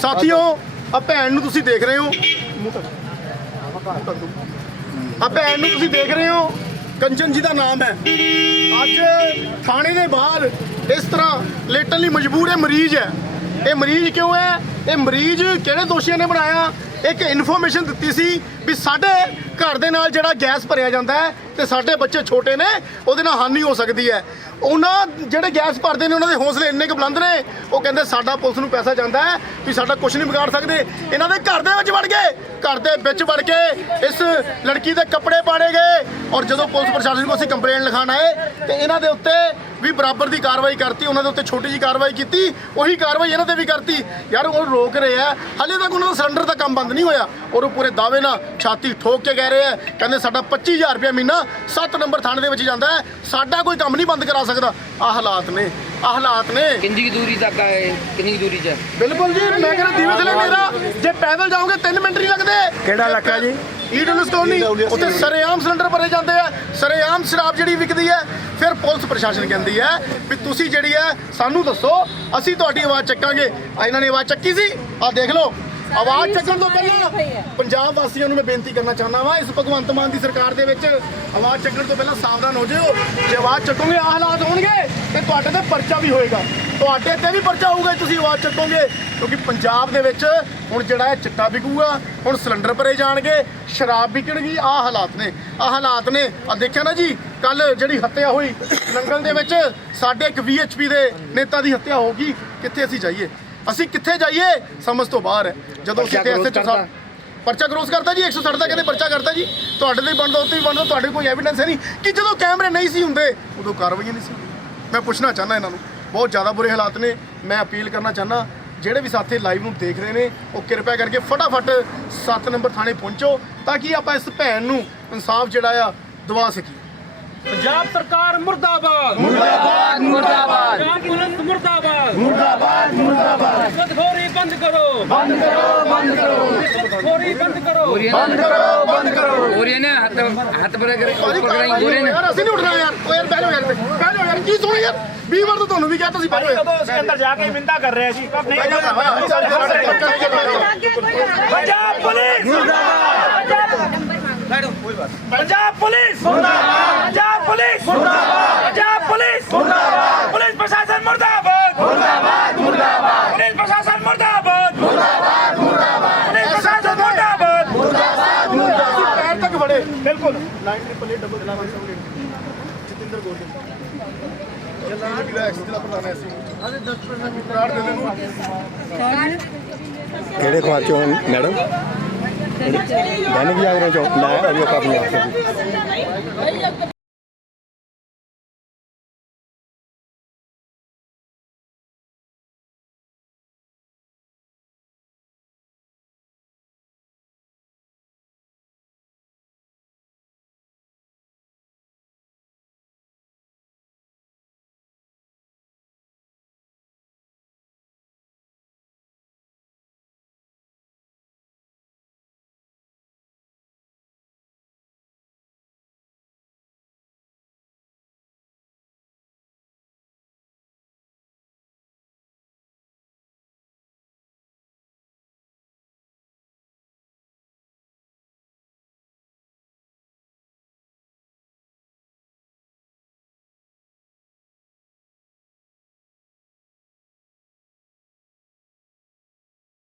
ਸਾਥੀਓ ਆ ਭੈਣ ਨੂੰ ਤੁਸੀਂ ਦੇਖ ਰਹੇ ਹੋ। ਆ ਭੈਣ ਨੂੰ ਤੁਸੀਂ ਦੇਖ ਰਹੇ ਹੋ। ਕੰਚਨ ਜੀ ਦਾ ਨਾਮ ਹੈ। ਅੱਜ ਥਾਣੇ ਦੇ ਬਾਹਰ ਇਸ ਤਰ੍ਹਾਂ ਲੇਟਣ ਲਈ ਮਜਬੂਰ ਹੈ ਮਰੀਜ਼ ਹੈ। ਇਹ ਮਰੀਜ਼ ਕਿਉਂ ਹੈ? ਇਹ ਮਰੀਜ਼ ਕਿਹੜੇ ਦੋਸ਼ੀਆਂ ਨੇ ਬਣਾਇਆ? ਇੱਕ ਇਨਫੋਰਮੇਸ਼ਨ ਦਿੱਤੀ ਸੀ ਵੀ ਸਾਡੇ ਘਰ ਦੇ ਨਾਲ ਜਿਹੜਾ ਗੈਸ ਭਰਿਆ ਜਾਂਦਾ ਹੈ ਤੇ ਸਾਡੇ ਬੱਚੇ ਛੋਟੇ ਨੇ, ਉਹਦੇ ਨਾਲ ਹਾਨੀ ਹੋ ਸਕਦੀ ਹੈ। ਉਹਨਾਂ ਜਿਹੜੇ ਗੈਸ ਭਰਦੇ ਨੇ, ਉਹਨਾਂ ਦੇ ਹੌਸਲੇ ਇੰਨੇ ਕੁ ਬੁਲੰਦ ਨੇ, ਉਹ ਕਹਿੰਦੇ ਸਾਡਾ ਪੁਲਿਸ ਨੂੰ ਪੈਸਾ ਜਾਂਦਾ ਹੈ ਵੀ ਸਾਡਾ ਕੁਝ ਨਹੀਂ ਵਿਗਾੜ ਸਕਦੇ। ਇਹਨਾਂ ਦੇ ਘਰ ਦੇ ਵਿੱਚ ਵੜ ਗਏ। ਘਰ ਦੇ ਵਿੱਚ ਵੜ ਕੇ ਇਸ ਲੜਕੀ ਦੇ ਕੱਪੜੇ ਪਾੜੇ ਗਏ ਔਰ ਜਦੋਂ ਪੁਲਿਸ ਪ੍ਰਸ਼ਾਸਨ ਨੂੰ ਅਸੀਂ ਕੰਪਲੇਂਟ ਲਿਖਾਣ ਆਏ, ਤੇ ਇਹਨਾਂ ਦੇ ਉੱਤੇ ਵੀ ਬਰਾਬਰ ਦੀ ਕਾਰਵਾਈ ਕਰਤੀ, ਉਹਨਾਂ ਦੇ ਉੱਤੇ ਛੋਟੀ ਜੀ ਕਾਰਵਾਈ ਕੀਤੀ, ਉਹੀ ਕਾਰਵਾਈ ਇਹਨਾਂ ਤੇ ਵੀ ਕਰਤੀ। ਯਾਰ, ਉਹ ਰੋਕ ਰਹੇ ਆ। ਹਲੇ ਤੱਕ ਉਹਨਾਂ ਦਾ ਸਿਲੰਡਰ ਦਾ ਕੰਮ ਬੰਦ ਨਹੀਂ ਹੋਇਆ ਔਰ ਉਹ ਪੂਰੇ ਦਾਅਵੇ ਨਾਲ ਛਾਤੀ ਠੋਕ ਕੇ ਗਏ ਕਹਿ ਰਹੇ ਆ ਕਹਿੰਦੇ ਸਾਡਾ 25000 ਰੁਪਏ ਮਹੀਨਾ 7 ਨੰਬਰ ਥਾਣੇ ਦੇ ਵਿੱਚ ਜਾਂਦਾ ਹੈ। ਸਾਡਾ ਕੋਈ ਕੰਮ ਨਹੀਂ ਬੰਦ ਕਰਾ ਸਕਦਾ। ਆ ਹਾਲਾਤ ਨੇ ਆ ਹਾਲਾਤ ਨੇ। ਕਿੰਨੀ ਕੁ ਦੂਰੀ ਤੱਕ ਆਏ ਕਿੰਨੀ ਕੁ ਦੂਰੀ 'ਚ? ਬਿਲਕੁਲ ਜੀ ਮੈਂ ਕਹਿੰਦਾ ਦੀਵੇ ਥਲੇ ਮੇਰਾ ਜੇ ਪੈਦਲ ਜਾਓਗੇ 3 ਮਿੰਟ ਨਹੀਂ ਲੱਗਦੇ। ਕਿਹੜਾ ਇਲਾਕਾ ਜੀ? ਈਡਲਸ ਕਲੋਨੀ ਉੱਥੇ ਸਰੇਆਮ ਸਿਲੰਡਰ ਭਰੇ ਜਾਂਦੇ ਆ। ਸਰੇਆਮ ਸ਼ਰਾਬ ਜਿਹੜੀ ਵਿਕਦੀ ਹੈ ਫਿਰ ਪੁਲਿਸ ਪ੍ਰਸ਼ਾਸਨ ਕਹਿੰਦੀ ਹੈ ਵੀ ਤੁਸੀਂ ਜਿਹੜੀ ਹੈ ਸਾਨੂੰ ਦੱਸੋ ਅਸੀਂ ਤੁਹਾਡੀ ਆਵਾਜ਼ ਚੱਕਾਂਗੇ। ਆ ਇਹਨਾਂ ਨੇ ਆਵਾਜ਼ ਚੱਕੀ ਸੀ ਆ ਦੇਖ ਲਓ। ਆਵਾਜ਼ ਚੱਕਣ ਤੋਂ ਪਹਿਲਾਂ ਪੰਜਾਬ ਵਾਸੀਆਂ ਨੂੰ ਮੈਂ ਬੇਨਤੀ ਕਰਨਾ ਚਾਹੁੰਦਾ ਵਾਂ ਇਸ ਭਗਵੰਤ ਮਾਨ ਦੀ ਸਰਕਾਰ ਦੇ ਵਿੱਚ ਆਵਾਜ਼ ਚੱਕਣ ਤੋਂ ਪਹਿਲਾਂ ਸਾਵਧਾਨ ਹੋ ਜਿਓ। ਜੇ ਆਵਾਜ਼ ਚੱਕੋਗੇ ਆ ਹਾਲਾਤ ਹੋਣਗੇ ਤੇ ਤੁਹਾਡੇ ਤੇ ਪਰਚਾ ਵੀ ਹੋਏਗਾ। ਤੁਹਾਡੇ ਤੇ ਵੀ ਪਰਚਾ ਹੋਊਗਾ ਤੁਸੀਂ ਆਵਾਜ਼ ਚੱਕੋਗੇ ਕਿਉਂਕਿ ਪੰਜਾਬ ਦੇ ਵਿੱਚ ਹੁਣ ਜਿਹੜਾ ਚਿੱਟਾ ਵਿਕੂਗਾ ਹੁਣ ਸਿਲੰਡਰ ਭਰੇ ਜਾਣਗੇ ਸ਼ਰਾਬ ਵਿਕਣਗੀ ਆ ਹਾਲਾਤ ਨੇ। ਆ ਹਾਲਾਤ ਨੇ। ਆ ਦੇਖਿਆ ਨਾ ਜੀ ਕੱਲ ਜਿਹੜੀ ਹੱਤਿਆ ਹੋਈ ਨੰਗਲ ਦੇ ਵਿੱਚ ਸਾਡੇ ਇੱਕ VHP ਦੇ ਨੇਤਾ ਦੀ ਹੱਤਿਆ ਹੋ ਗਈ ਕਿੱਥੇ ਅਸੀਂ ਜਾਈਏ? ਅਸੀਂ ਕਿੱਥੇ ਜਾਈਏ? ਸਮਝ ਤੋਂ ਬਾਹਰ ਹੈ। ਜਦੋਂ ਕਿਤੇ ਐਸੇ cross ਕਰਤਾ। ਪਰਚਾ ਕ੍ਰੋਸ ਕਰਤਾ ਜੀ 160 ਦਾ ਕਹਿੰਦੇ ਪਰਚਾ ਕਰਤਾ ਜੀ। ਤੁਹਾਡੇ ਲਈ ਬਣਦਾ ਉੱਤੇ ਵੀ ਬਣਦਾ ਤੁਹਾਡੇ ਕੋਈ ਐਵੀਡੈਂਸ ਹੈ ਨਹੀਂ। ਕਿ ਜਦੋਂ ਕੈਮਰੇ ਨਹੀਂ ਸੀ ਹੁੰਦੇ ਉਦੋਂ ਕਾਰਵਾਈ ਨਹੀਂ ਸੀ। ਮੈਂ ਪੁੱਛਣਾ ਚਾਹੁੰਦਾ ਇਹਨਾਂ ਨੂੰ ਬਹੁਤ ਜ਼ਿਆਦਾ ਬੁਰੇ ਹਾਲਾਤ ਨੇ। ਮੈਂ ਅਪੀਲ ਕਰਨਾ ਚਾਹੁੰਦਾ ਜਿਹੜੇ ਵੀ ਸਾਥੀ ਲਾਈਵ ਨੂੰ ਦੇਖ ਰਹੇ ਨੇ ਉਹ ਕਿਰਪਾ ਕਰਕੇ ਫਟਾਫਟ 7 ਨੰਬਰ ਥਾਣੇ ਪਹੁੰਚੋ ਤਾਂ ਕਿ ਆਪਾਂ ਇਸ ਭੈਣ ਨੂੰ ਇਨਸਾਫ ਜਿਹੜਾ ਆ ਦਵਾ ਸਕੀਏ। ਪੰਜਾਬ ਸਰਕਾਰ ਮੁਰਦਾਬਾਦ। ਮੁਰਦਾਬਾਦ ਮੁਰਦਾਬਾਦ। ਪੁਲਿਸ ਮੁਰਦਾਬਾਦ। ਮੁਰਦਾਬਾਦ ਮੁਰਦਾਬਾਦ। ਰਿਸ਼ਵਤਖੋਰੀ ਬੰਦ ਕਰੋ। ਬੰਦ ਕਰੋ ਬੰਦ ਕਰੋ। ਰਿਸ਼ਵਤਖੋਰੀ ਬੰਦ ਕਰੋ। ਬੰਦ ਕਰੋ ਬੰਦ ਕਰੋ। ਹੋਰੀ ਨੇ ਹੱਥ ਹੱਥ ਬਰੇ ਕਰੇ ਉੱਪਰ ਕਰਾਈ ਹੋਰੀ ਨੇ। ਯਾਰ ਅਸੀਂ ਨਹੀਂ ਉੱਠਣਾ ਯਾਰ। ਉਹ ਯਾਰ ਬਹਿ ਜਾਓ ਯਾਰ ਜਾਓ ਯਾਰ। ਕੀ ਸੁਣੋ ਯਾਰ? 20 ਵਾਰ ਤਾਂ ਤੁਹਾਨੂੰ ਵੀ ਕਿਹਾ ਤੁਸੀਂ ਬਹਿ ਜਾਓ ਯਾਰ। ਕਦੋਂ ਅਸੀਂ ਅੰਦਰ ਜਾ ਕੇ ਮਿੰਤਾ ਕਰ ਰਹੇ ਸੀ ਨਹੀਂ ਬਹਿ ਜਾਓ ਪੰਜਾਬ ਪੁਲਿਸ! ਪੰਜਾਬ ਪੁਲਿਸ! ਮੁਰਦਾਬਾਦ ਪੰਜਾਬ ਪੁਲਿਸ ਮੁਰਦਾਬਾਦ ਪੰਜਾਬ ਪੁਲਿਸ ਮੁਰਦਾਬਾਦ ਪੁਲਿਸ ਪ੍ਰਸ਼ਾਸਨ ਮੁਰਦਾਬਾਦ ਮੁਰਦਾਬਾਦ ਮੁਰਦਾਬਾਦ ਪੁਲਿਸ ਪ੍ਰਸ਼ਾਸਨ ਮੁਰਦਾਬਾਦ ਮੁਰਦਾਬਾਦ ਮੁਰਦਾਬਾਦ ਪੁਲਿਸ ਪ੍ਰਸ਼ਾਸਨ ਮੁਰਦਾਬਾਦ ਤੁਸੀਂ ਪੈਰ ਤੱਕ ਫੜੇ ਬਿਲਕੁਲ 9888 ਡਬਲ ਜਤਿੰਦਰ ਗੋਲਡਨ ਜਲਾਨ ਦਾ ਐਕਸ ਜ਼ਿਲ੍ਹਾ ਪ੍ਰਧਾਨ ਹੈ ਸੀ ਅਜੇ 10 ਮਿੰਟ ਕਾਰਡ ਦੇ ਦੇਣ ਕਿਹੜੇ ਅਖਬਾਰ ਚੋਂ ਮੈਡਮ? ਦੈਨਿਕ ਜਾਗਰਣ ਚੋਂ ਲੈ ਅਜੇ ਕਾਪੀ ਆ। ਸਕਦੀ